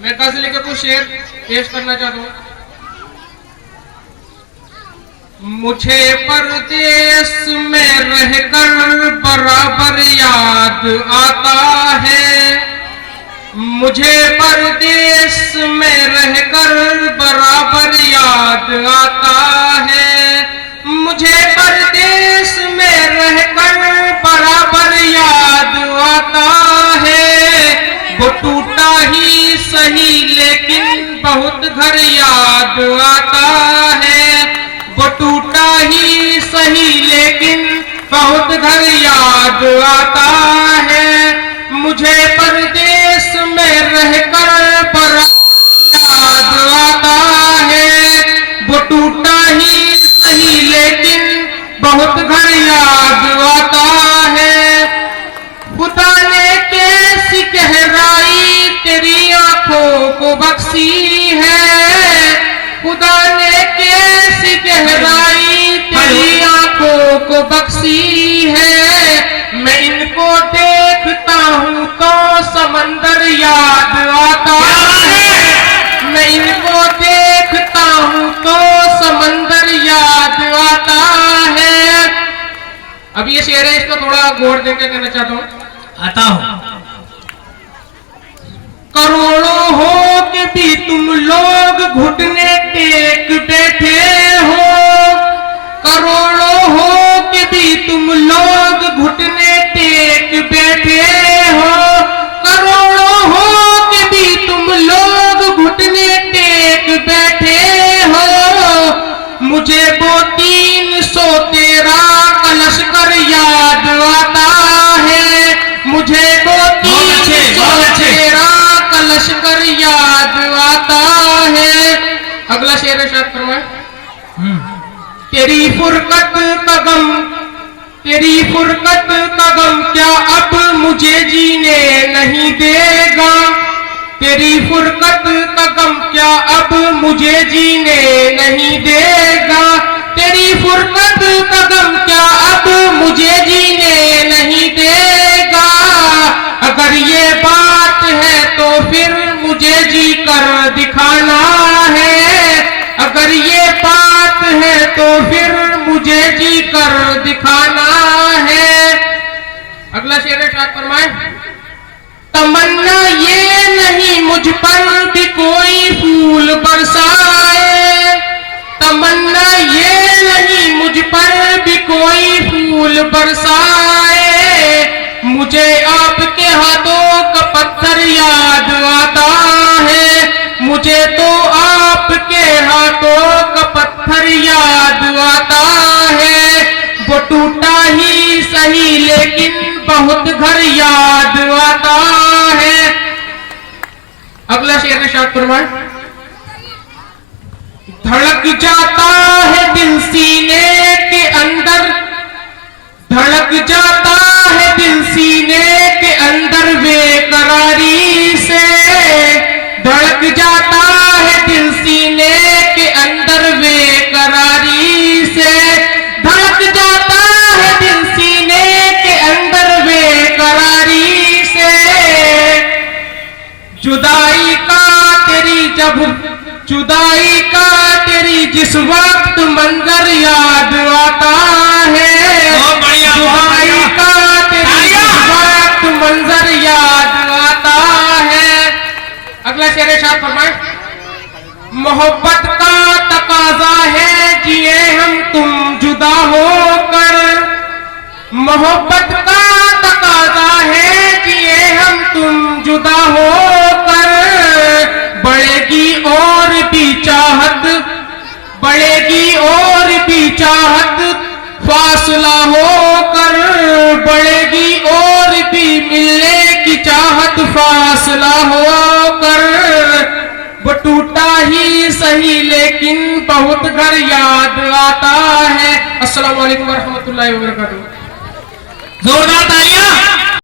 मैं गजल के कुछ शेर पेश करना चाहता हूँ। मुझे परदेश में रहकर बराबर याद आता है, मुझे परदेश में रहकर बराबर याद आता है, मुझे परदेश में रहकर बराबर याद आता है। वो टूटा ही सही लेकिन बहुत घर याद आता है, वो टूटा ही सही लेकिन बहुत घर याद आता है। मुझे परदेश में रहकर बराबर याद आता है, वो टूटा ही सही लेकिन बहुत घर याद आता है। खुदा ने कैसी गहराई तेरी आंखों को बख्शी है, खुदा ने कैसी गहराई तेरी आंखों को बख्शी है। मैं इनको देखता हूँ तो समंदर याद आता है, मैं इनको देखता हूँ तो समंदर याद आता है। अब ये शेर है, इसको थोड़ा गौर देकर कहना चाहता हूँ। आता हूँ। करोड़ों हो के भी तुम लोग घुटने टेक बैठे हो, करोड़ों हो के भी तुम लोग घुटने टेक बैठे हो, करोड़ों हो के भी तुम लोग घुटने टेक बैठे हो। मुझे वो 313 कलशकर याद आता है, मुझे वो 313 कलशकर याद आता है। अगला शेर इरशाद फरमाए। तेरी फुरकत का गम, तेरी फुरकत का गम क्या अब मुझे जीने नहीं देगा, तेरी फुरकत का गम क्या अब मुझे जीने नहीं देगा, तेरी फुरकत का गम क्या अब मुझे जीने नहीं देगा। अगर ये बात है तो फिर मुझे जी कर दिखाना है, अगर ये बात है तो फिर मुझे जी कर दिखाना है। अगला शेर इरशाद फरमाए। तमन्ना ये नहीं मुझ पर भी कोई फूल बरसाए, तमन्ना ये नहीं मुझ पर भी कोई फूल बरसाए। मुझे आपके हाथों का पत्थर याद आता है, मुझे तो आपके हाथों का पत्थर याद आता है। वो टूटा ही सही लेकिन बहुत घर याद आता है। अगला शेर इरशाद फरमाए। धड़क जाता है दिल सीने के अंदर, धड़क जाता है दिल सीने के अंदर बेकरारी से, धड़क जाता है दिल सीने के अंदर बेकरारी से, धड़क जाता है दिल सीने के अंदर बेकरारी से। जुदाई का तेरी जब, जुदाई का तेरी जिस वक्त मंजर याद आता है, जुदाई का तेरी जिस वक्त मंजर याद आता है। अगला शेर इरशाद फरमाए। मोहब्बत का तकाजा है जिए हम तुम जुदा होकर, मोहब्बत का तकाजा है जिए हम तुम जुदा होकर। बढ़ेगी और भी चाहत, बढ़ेगी और भी चाहत फासला होकर, बढ़ेगी और भी मिलने की चाहत फासला होकर। वो टूटा ही सही लेकिन बहुत घर याद आता है। अस्सलाम वालेकुम व रहमतुल्लाहि व बरकातहू। जोरदार तालियां।